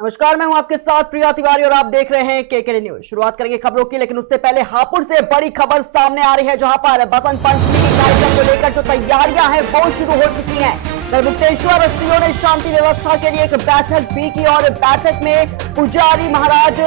नमस्कार, मैं हूं आपके साथ प्रिया तिवारी और आप देख रहे हैं केके न्यूज। शुरुआत करेंगे खबरों की, लेकिन उससे पहले हापुड़ से बड़ी खबर सामने आ रही है, जहां पर बसंत पंचमी के कार्यक्रम को लेकर जो तैयारियां हैं वो शुरू हो चुकी हैं। मुक्तेश्वर सीओ ने शांति व्यवस्था के लिए एक बैठक भी की और बैठक में पुजारी महाराज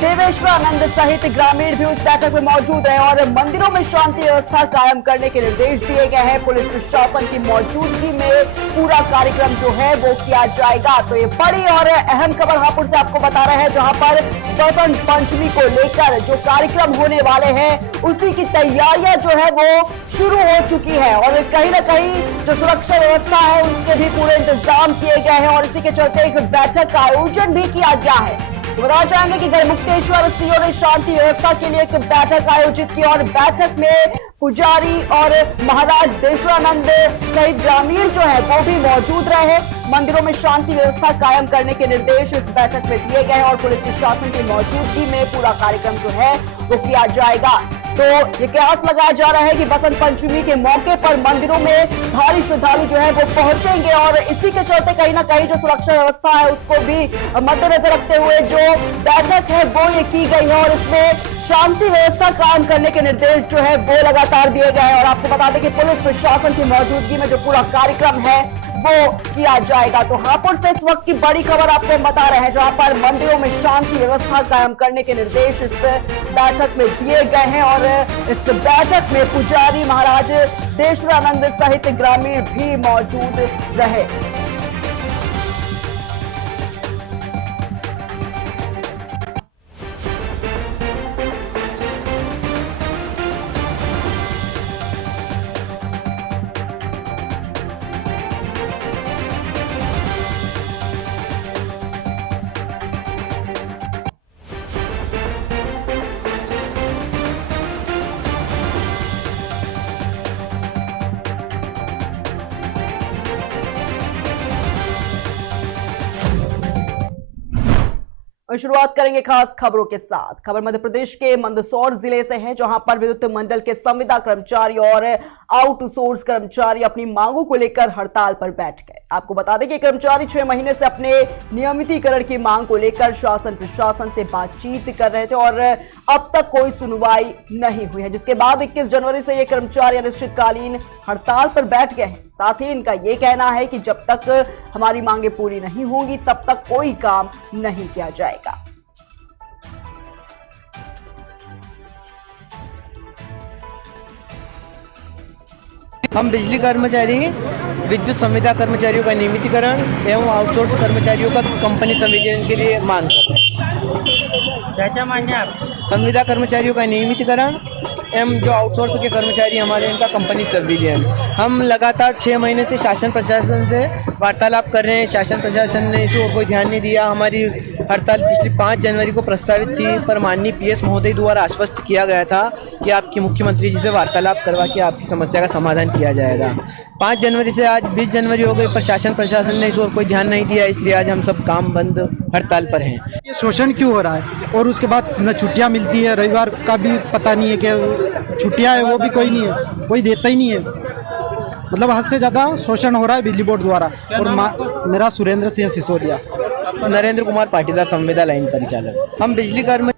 देवेश्वरानंद सहित ग्रामीण भी उस बैठक में मौजूद रहे और मंदिरों में शांति व्यवस्था कायम करने के निर्देश दिए गए हैं। पुलिस प्रशासन की मौजूदगी में पूरा कार्यक्रम जो है वो किया जाएगा। तो ये बड़ी और अहम खबर हापुड़ से आपको बता रहे हैं, जहां पर बसंत पंचमी को लेकर जो कार्यक्रम होने वाले हैं उसी की तैयारियां जो है वो शुरू हो चुकी है और कहीं ना कहीं जो सुरक्षा व्यवस्था है उसके भी पूरे इंतजाम किए गए हैं और इसी के चलते एक बैठक का आयोजन भी किया गया है। तो बताना चाहेंगे कि मुक्तेश्वर सीओ ने शांति व्यवस्था के लिए एक बैठक आयोजित की और बैठक में पुजारी और महाराज देवेश्वरानंद सहित ग्रामीण जो है वो भी मौजूद रहे। मंदिरों में शांति व्यवस्था कायम करने के निर्देश इस बैठक में दिए गए और पुलिस प्रशासन की मौजूदगी में पूरा कार्यक्रम जो है वो किया जाएगा। तो ये कयास लगाया जा रहा है कि बसंत पंचमी के मौके पर मंदिरों में भारी श्रद्धालु जो है वो पहुंचेंगे और इसी के चलते कहीं ना कहीं जो सुरक्षा व्यवस्था है उसको भी मद्देनजर रखते हुए जो बैठक है वो ये की गई है और इसमें शांति व्यवस्था कायम करने के निर्देश जो है वो लगातार दिए गए हैं। और आपको बता दें कि पुलिस प्रशासन की मौजूदगी में जो पूरा कार्यक्रम है वो किया जाएगा। तो हापुड़ से इस वक्त की बड़ी खबर आपको बता रहे हैं, जहां पर मंदिरों में शांति व्यवस्था कायम करने के निर्देश इस बैठक में दिए गए हैं और इस बैठक में पुजारी महाराज देवेश्वरानंद सहित ग्रामीण भी मौजूद रहे। शुरुआत करेंगे खास खबरों के साथ। खबर मध्य प्रदेश के मंदसौर जिले से है, जहां पर विद्युत मंडल के संविदा कर्मचारी और आउटसोर्स कर्मचारी अपनी मांगों को लेकर हड़ताल पर बैठ गए। आपको बता दें कि कर्मचारी 6 महीने से अपने नियमितीकरण की मांग को लेकर शासन प्रशासन से बातचीत कर रहे थे और अब तक कोई सुनवाई नहीं हुई है, जिसके बाद 21 जनवरी से ये कर्मचारी अनिश्चितकालीन हड़ताल पर बैठ गए हैं। साथ ही इनका ये कहना है कि जब तक हमारी मांगे पूरी नहीं होंगी तब तक कोई काम नहीं किया जाएगा। हम बिजली कर्मचारी विद्युत संविदा कर्मचारियों का नियमितीकरण एवं आउटसोर्स कर्मचारियों का कंपनी संविलियन के लिए मांग कर रहे हैं। क्या मांगे आप? संविदा कर्मचारियों का नियमितीकरण एवं जो आउटसोर्स के कर्मचारी हमारे इनका कंपनी संविलियन। हम लगातार 6 महीने से शासन प्रशासन से वार्तालाप कर रहे हैं। शासन प्रशासन ने इस ओर कोई ध्यान नहीं दिया। हमारी हड़ताल पिछली 5 जनवरी को प्रस्तावित थी, पर माननीय पीएस महोदय द्वारा आश्वस्त किया गया था कि आपकी मुख्यमंत्री जी से वार्तालाप करवा के आपकी समस्या का समाधान किया जाएगा। 5 जनवरी से आज 20 जनवरी हो गई, पर शासन प्रशासन ने इस ओर कोई ध्यान नहीं दिया, इसलिए आज हम सब काम बंद हड़ताल पर हैं। ये शोषण क्यों हो रहा है? और उसके बाद न छुट्टियां मिलती है, रविवार का भी पता नहीं है कि छुट्टियां है वो भी कोई नहीं है, कोई देता ही नहीं है। मतलब हद से ज़्यादा शोषण हो रहा है बिजली बोर्ड द्वारा। और मेरा सुरेंद्र सिंह सिसोदिया। नरेंद्र कुमार पाटीदार, संविदा लाइन परिचालक। हम बिजली कर्म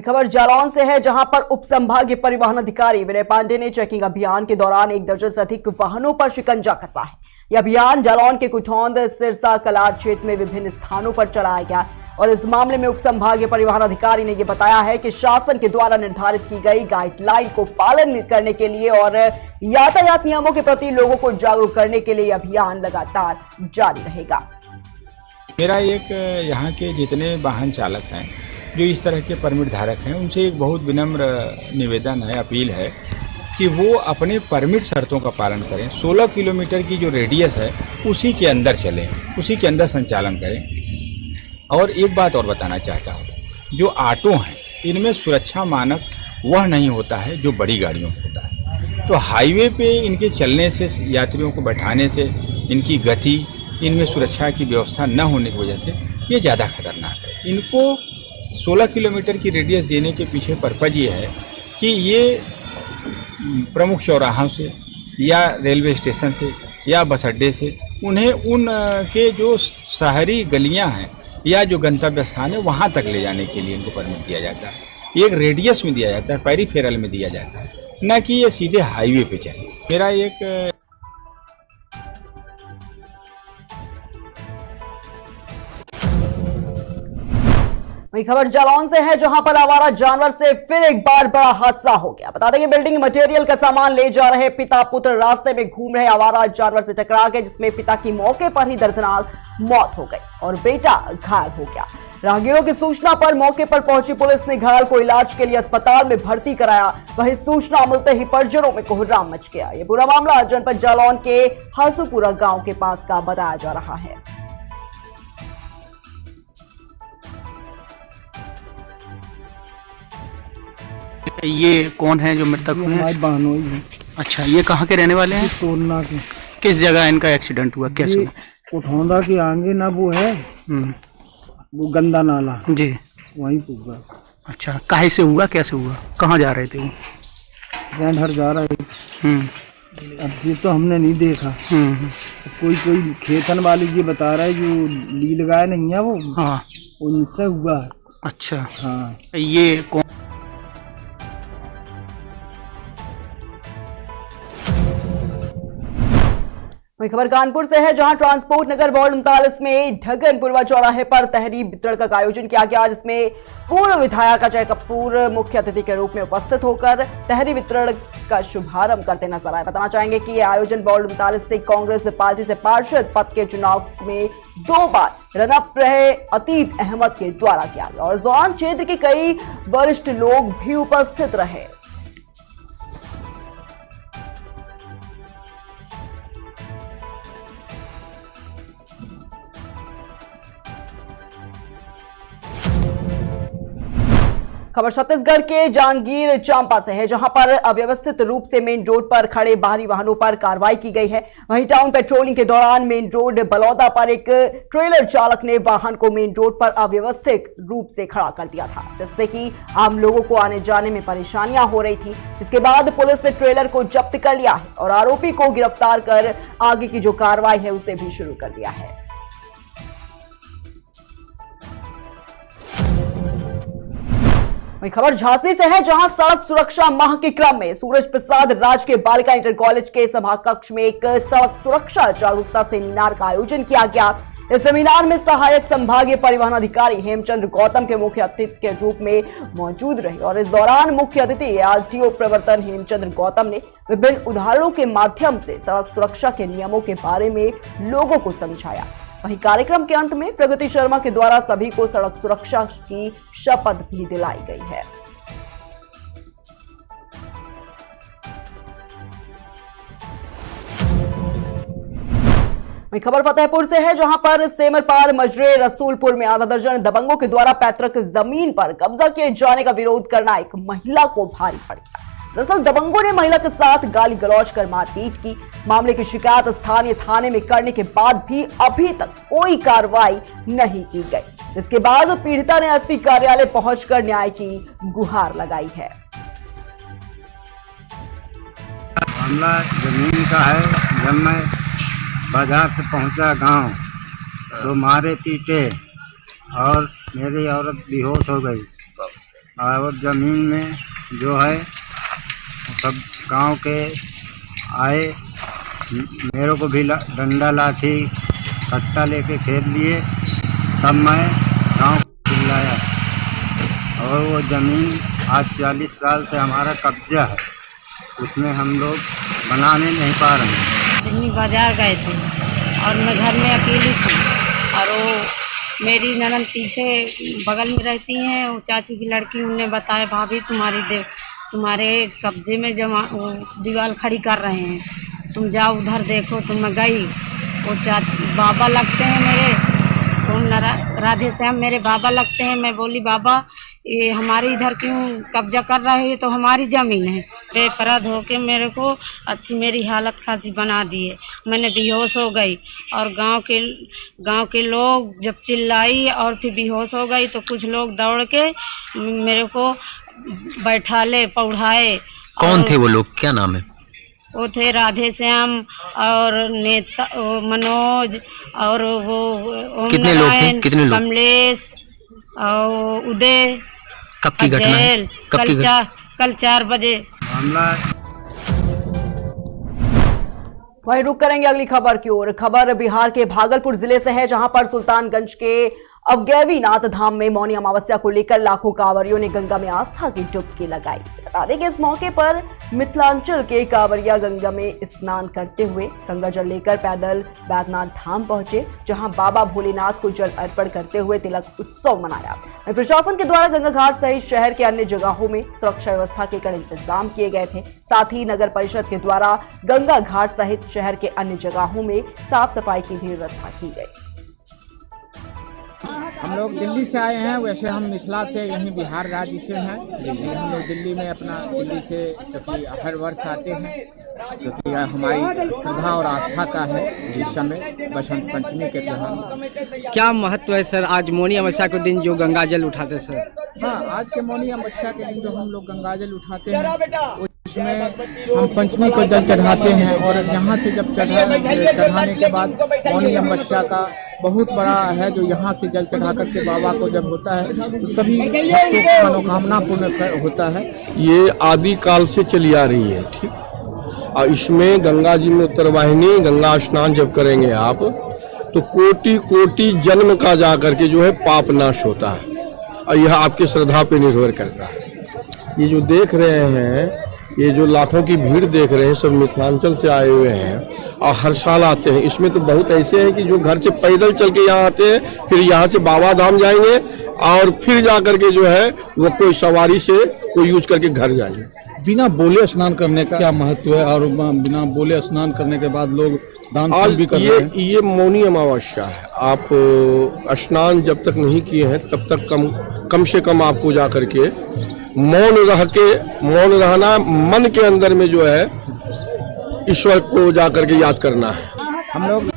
खबर जालौन से है, जहां पर उप संभागीय परिवहन अधिकारी विनय पांडे ने चेकिंग अभियान के दौरान 1 दर्जन से अधिक वाहनों पर शिकंजा कसा है। यह अभियान जालौन के कुठौंद, सिरसा, कलार क्षेत्र में विभिन्न स्थानों पर चलाया गया और इस मामले में उप संभागीय परिवहन अधिकारी ने यह बताया है कि शासन के द्वारा निर्धारित की गई गाइडलाइन को पालन करने के लिए और यातायात नियमों के प्रति लोगों को जागरूक करने के लिए यह अभियान लगातार जारी रहेगा। मेरा एक यहाँ के जितने वाहन चालक हैं जो इस तरह के परमिट धारक हैं उनसे एक बहुत विनम्र निवेदन है, अपील है कि वो अपने परमिट शर्तों का पालन करें। 16 किलोमीटर की जो रेडियस है उसी के अंदर चलें, उसी के अंदर संचालन करें। और एक बात और बताना चाहता हूँ, जो ऑटो हैं इनमें सुरक्षा मानक वह नहीं होता है जो बड़ी गाड़ियों में होता है। तो हाईवे पे इनके चलने से, यात्रियों को बैठाने से, इनकी गति, इनमें सुरक्षा की व्यवस्था न होने की वजह से ये ज़्यादा खतरनाक है। इनको 16 किलोमीटर की रेडियस देने के पीछे पर्पज़ ये है कि ये प्रमुख चौराहों से या रेलवे स्टेशन से या बस अड्डे से उन्हें उन के जो शहरी गलियां हैं या जो गंतव्य स्थान है वहां तक ले जाने के लिए इनको परमिट दिया जाता है। एक रेडियस में दिया जाता है, पेरिफेरल में दिया जाता है, न कि ये सीधे हाईवे पे चले। मेरा एक वही खबर जालौन से है, जहां पर आवारा जानवर से फिर एक बार बड़ा हादसा हो गया। बता दें कि बिल्डिंग मटेरियल का सामान ले जा रहे पिता पुत्र रास्ते में घूम रहे आवारा जानवर से टकरा गए, जिसमें पिता की मौके पर ही दर्दनाक मौत हो गई और बेटा घायल हो गया। राहगीरों की सूचना पर मौके पर पहुंची पुलिस ने घायल को इलाज के लिए अस्पताल में भर्ती कराया। वहीं सूचना मिलते ही परिजनों में कोहराम मच गया। ये पूरा मामला जनपद जालौन के हासूपुरा गांव के पास का बताया जा रहा है। ये कौन है जो मृतक हुए हैं? बहनोई है। अच्छा, ये कहाँ के रहने वाले हैं? तोड़ना के किस जगह इनका एक्सीडेंट हुआ, कैसे हुआ? कोठौंदा के आगे ना वो है, वो गंदा नाला जी, वहीं पूरा। अच्छा, काहे से हुआ, कैसे हुआ, कहाँ जा रहे थे वो? घर जा रहा है। अब ये तो हमने नहीं देखा। कोई खेतन वाली ये बता रहा है जो ली लगाया नहीं है वो, हाँ, उनसे हुआ है। अच्छा, हाँ, ये कौन? वही खबर कानपुर से है, जहां ट्रांसपोर्ट नगर वार्ड 39 में ढगनपुरवा चौराहे पर तहरीर वितरण का आयोजन किया गया, जिसमें पूर्व विधायक अजय कपूर मुख्य अतिथि के रूप में उपस्थित होकर तहरीर वितरण का शुभारंभ करते नजर आए। बताना चाहेंगे कि यह आयोजन वार्ड 39 से कांग्रेस पार्टी से पार्षद पद के चुनाव में 2 बार रनअप रहे अतीत अहमद के द्वारा किया गया और इस दौरान क्षेत्र के कई वरिष्ठ लोग भी उपस्थित रहे। खबर छत्तीसगढ़ के जांजगीर चांपा से है, जहां पर अव्यवस्थित रूप से मेन रोड पर खड़े बाहरी वाहनों पर कार्रवाई की गई है। वहीं टाउन पेट्रोलिंग के दौरान मेन रोड बलौदा पर एक ट्रेलर चालक ने वाहन को मेन रोड पर अव्यवस्थित रूप से खड़ा कर दिया था, जिससे कि आम लोगों को आने जाने में परेशानियां हो रही थी। जिसके बाद पुलिस ने ट्रेलर को जब्त कर लिया है और आरोपी को गिरफ्तार कर आगे की जो कार्रवाई है उसे भी शुरू कर दिया है। वही खबर झांसी से है, जहां सड़क सुरक्षा माह के क्रम में सूरज प्रसाद राजकीय बालिका इंटर कॉलेज के सभा कक्ष में एक सड़क सुरक्षा जागरूकता सेमिनार का आयोजन किया गया। इस सेमिनार में सहायक संभागीय परिवहन अधिकारी हेमचंद्र गौतम के मुख्य अतिथि के रूप में मौजूद रहे और इस दौरान मुख्य अतिथि आरटीओ प्रवर्तन हेमचंद्र गौतम ने विभिन्न उदाहरणों के माध्यम से सड़क सुरक्षा के नियमों के बारे में लोगों को समझाया। वहीं कार्यक्रम के अंत में प्रगति शर्मा के द्वारा सभी को सड़क सुरक्षा की शपथ भी दिलाई गई है। वहीं खबर फतेहपुर से है, जहां पर सेमरपार मजरे रसूलपुर में आधा दर्जन दबंगों के द्वारा पैतृक जमीन पर कब्जा किए जाने का विरोध करना एक महिला को भारी पड़ गया। दरअसल दबंगों ने महिला के साथ गाली गलौज कर मारपीट की। मामले की शिकायत स्थानीय थाने में करने के बाद भी अभी तक कोई कार्रवाई नहीं की गई, जिसके बाद पीड़िता ने एसपी कार्यालय पहुंचकर न्याय की गुहार लगाई है। मामला जमीन का है। जब मैं बाजार से पहुंचा गांव तो मारे पीटे और मेरी औरत बेहोश हो गई और ज़मीन में जो है सब गांव के आए, मेरे को भी डंडा लाठी कट्टा लेके खेल लिए। तब मैं गांव को चिल्लाया और वो ज़मीन आज 40 साल से हमारा कब्जा है, उसमें हम लोग बनाने नहीं पा रहे हैं। दिल्ली बाजार गए थे और मैं घर में अकेली थी और वो मेरी ननद पीछे बगल में रहती हैं, वो चाची की लड़की, उन्होंने बताया भाभी तुम्हारे कब्जे में जमा वो दीवार खड़ी कर रहे हैं, तुम जाओ उधर देखो। तो मैं गई, वो बाबा लगते हैं मेरे, राधे श्याम मेरे बाबा लगते हैं। मैं बोली बाबा ये हमारे इधर क्यों कब्जा कर रहे हो, ये तो हमारी ज़मीन है। बेपराध होके मेरे को अच्छी मेरी हालत खासी बना दी है। मैंने बेहोश हो गई और गांव के लोग जब चिल्लाई और फिर बेहोश हो गई तो कुछ लोग दौड़ के मेरे को बैठा ले पौढ़ाए। कौन थे वो लोग, क्या नाम है? वो थे राधे श्याम और नेता मनोज और वो ओम कितने लोग थे? नारायण, कितने लोग? कमलेश और उदय। कब की घटना है? अजैल। कब की घटना? कल 4 बजे। मामला वहीं रुक करेंगे अगली खबर की ओर। खबर बिहार के भागलपुर जिले से है, जहां पर सुल्तानगंज के अवगैवी नाथ धाम में मौनी अमावस्या को लेकर लाखों कांवरियों ने गंगा में आस्था की डुबकी लगाई। बता दें कि इस मौके पर मिथिलांचल के कांवरिया गंगा में स्नान करते हुए गंगा जल लेकर पैदल बैद्यनाथ धाम पहुंचे, जहां बाबा भोलेनाथ को जल अर्पण करते हुए तिलक उत्सव मनाया। प्रशासन के द्वारा गंगा घाट सहित शहर के अन्य जगहों में सुरक्षा व्यवस्था के कड़े इंतजाम किए गए थे। साथ ही नगर परिषद के द्वारा गंगा घाट सहित शहर के अन्य जगहों में साफ सफाई की भी व्यवस्था की गई। हम लोग दिल्ली से आए हैं, वैसे हम मिथिला से, यहीं बिहार राज्य से हैं। हम लोग दिल्ली में दिल्ली से क्योंकि हर वर्ष आते हैं, क्योंकि हमारी श्रद्धा और आस्था का है इस समय बसंत पंचमी के त्यौहार। क्या महत्व है सर आज मौनी अमावस्या के दिन जो गंगा जल उठाते हैं सर? हाँ, आज के मौनी अमावस्या के दिन जो हम लोग गंगा जल उठाते हैं उसमें हम पंचमी को जल चढ़ाते हैं और यहाँ से जब चढ़ाने के बाद मौनी अमावस्या का बहुत बड़ा है जो यहाँ से जल चढ़ा करके बाबा को जब होता है तो सभी भक्तों की मनोकामना पूर्ण होता है। ये आदि काल से चली आ रही है, ठीक। और इसमें गंगा जी में उत्तरवाहिनी गंगा स्नान जब करेंगे आप तो कोटि कोटि जन्म का जा करके जो है पाप नाश होता है और यह आपके श्रद्धा पे निर्भर करता है। ये जो देख रहे हैं, ये जो लाखों की भीड़ देख रहे हैं, सब मिथिलांचल से आए हुए हैं और हर साल आते हैं। इसमें तो बहुत ऐसे हैं कि जो घर से पैदल चल के यहाँ आते हैं, फिर यहाँ से बाबा धाम जाएंगे और फिर जा करके जो है वो कोई सवारी से कोई यूज करके घर जाएंगे। बिना बोले स्नान करने का क्या महत्व है और बिना बोले स्नान करने के बाद लोग दान पुण्य भी करते हैं? ये मौनी अमावस्या है। आप स्नान जब तक नहीं किए हैं तब तक कम से कम आपको जा करके मौन रहना, मन के अंदर में जो है ईश्वर को जा करके याद करना है। हम लोग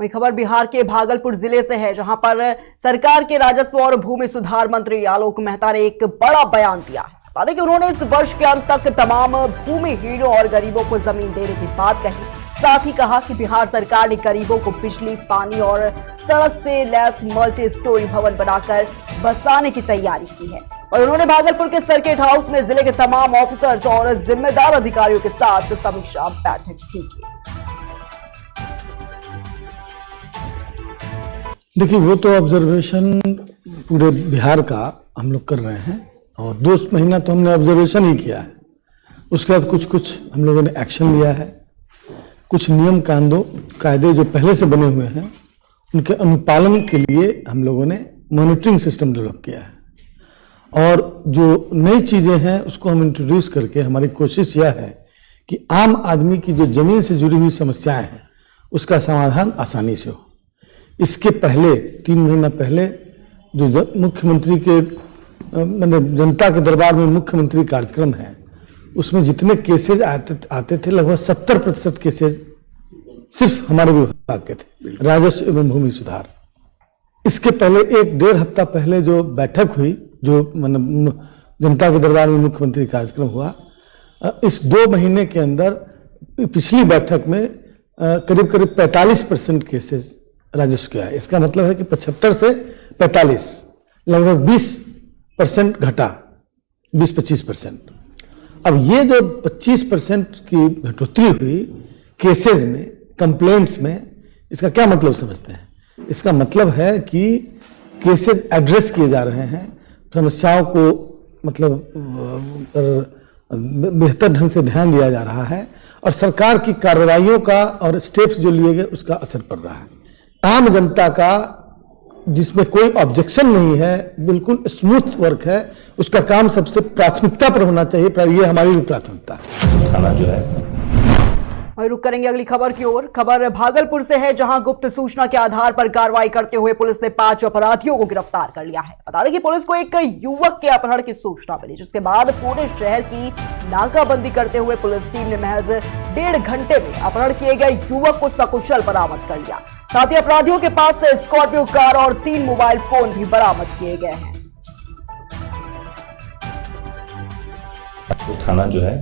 वही खबर बिहार के भागलपुर जिले से है, जहां पर सरकार के राजस्व और भूमि सुधार मंत्री आलोक मेहता ने एक बड़ा बयान दिया है। बता दें कि उन्होंने इस वर्ष के अंत तक तमाम भूमिहीनों और गरीबों को जमीन देने की बात कही। साथ ही कहा कि बिहार सरकार ने गरीबों को बिजली, पानी और सड़क से लैस मल्टी स्टोरी भवन बनाकर बसाने की तैयारी की है। और उन्होंने भागलपुर के सर्किट हाउस में जिले के तमाम ऑफिसर्स और जिम्मेदार अधिकारियों के साथ समीक्षा बैठक भी की। देखिए, वो तो ऑब्जर्वेशन पूरे बिहार का हम लोग कर रहे हैं और 2 महीना तो हमने ऑब्जर्वेशन ही किया है। उसके बाद कुछ हम लोगों ने एक्शन लिया है। कुछ नियम कायदे जो पहले से बने हुए हैं उनके अनुपालन के लिए हम लोगों ने मॉनिटरिंग सिस्टम डेवलप किया है और जो नई चीज़ें हैं उसको हम इंट्रोड्यूस करके हमारी कोशिश यह है कि आम आदमी की जो जमीन से जुड़ी हुई समस्याएं हैं उसका समाधान आसानी से हो। इसके पहले 3 महीना पहले जो मुख्यमंत्री के मतलब जनता के दरबार में मुख्यमंत्री कार्यक्रम है उसमें जितने केसेज आते थे लगभग 70% केसेज सिर्फ हमारे विभाग के थे, राजस्व एवं भूमि सुधार। इसके पहले 1-1.5 हफ्ता पहले जो बैठक हुई, जो मतलब जनता के दरबार में मुख्यमंत्री कार्यक्रम हुआ, इस 2 महीने के अंदर पिछली बैठक में करीब 45% केसेज राजस्व किया है। इसका मतलब है कि 75 से 45 लगभग 20% घटा, 20-25%। अब ये जो 25% की घटोतरी हुई केसेज में, कंप्लेंट्स में, इसका क्या मतलब समझते हैं? इसका मतलब है कि केसेज एड्रेस किए जा रहे हैं, समस्याओं को मतलब बेहतर ढंग से ध्यान दिया जा रहा है और सरकार की कार्रवाइयों का और स्टेप्स जो लिए गए उसका असर पड़ रहा है। आम जनता का जिसमें कोई ऑब्जेक्शन नहीं है, बिल्कुल स्मूथ वर्क है, उसका काम सबसे प्राथमिकता पर होना चाहिए। ये हमारी भी प्राथमिकता है। थाना जो है वहीं रुक करेंगे अगली खबर की ओर। खबर भागलपुर से है, जहां गुप्त सूचना के आधार पर कार्रवाई करते हुए पुलिस ने 5 अपराधियों को गिरफ्तार कर लिया है। बता दें कि पुलिस को एक युवक के अपहरण की सूचना मिली, जिसके बाद पूरे शहर की नाकाबंदी करते हुए पुलिस टीम ने महज 1.5 घंटे में अपहरण किए गए युवक को सकुशल बरामद कर लिया। साथ ही अपराधियों के पास से स्कॉर्पियो कार और 3 मोबाइल फोन भी बरामद किए गए हैं। वो थाना जो है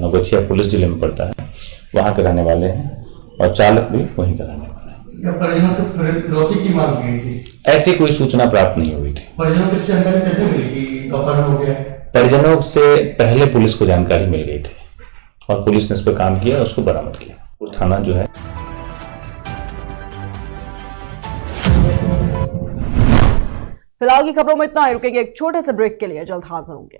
नवगछिया पुलिस जिले में पड़ता है, वहाँ के रहने वाले हैं और चालक भी वहीं का रहने वाला है। परिजनों से फिरौती की मांग की गई थी, ऐसी कोई सूचना प्राप्त नहीं हुई थी। परिजनों को इसकी जानकारी कैसे मिली कि अपहरण हो गया है? परिजनों से पहले पुलिस को जानकारी मिल गई थी और पुलिस ने इस पर काम किया और उसको बरामद किया। वो थाना जो है फिलहाल की खबरों में इतना ही। रुकेंगे एक छोटे से ब्रेक के लिए, जल्द हाजिर होंगे।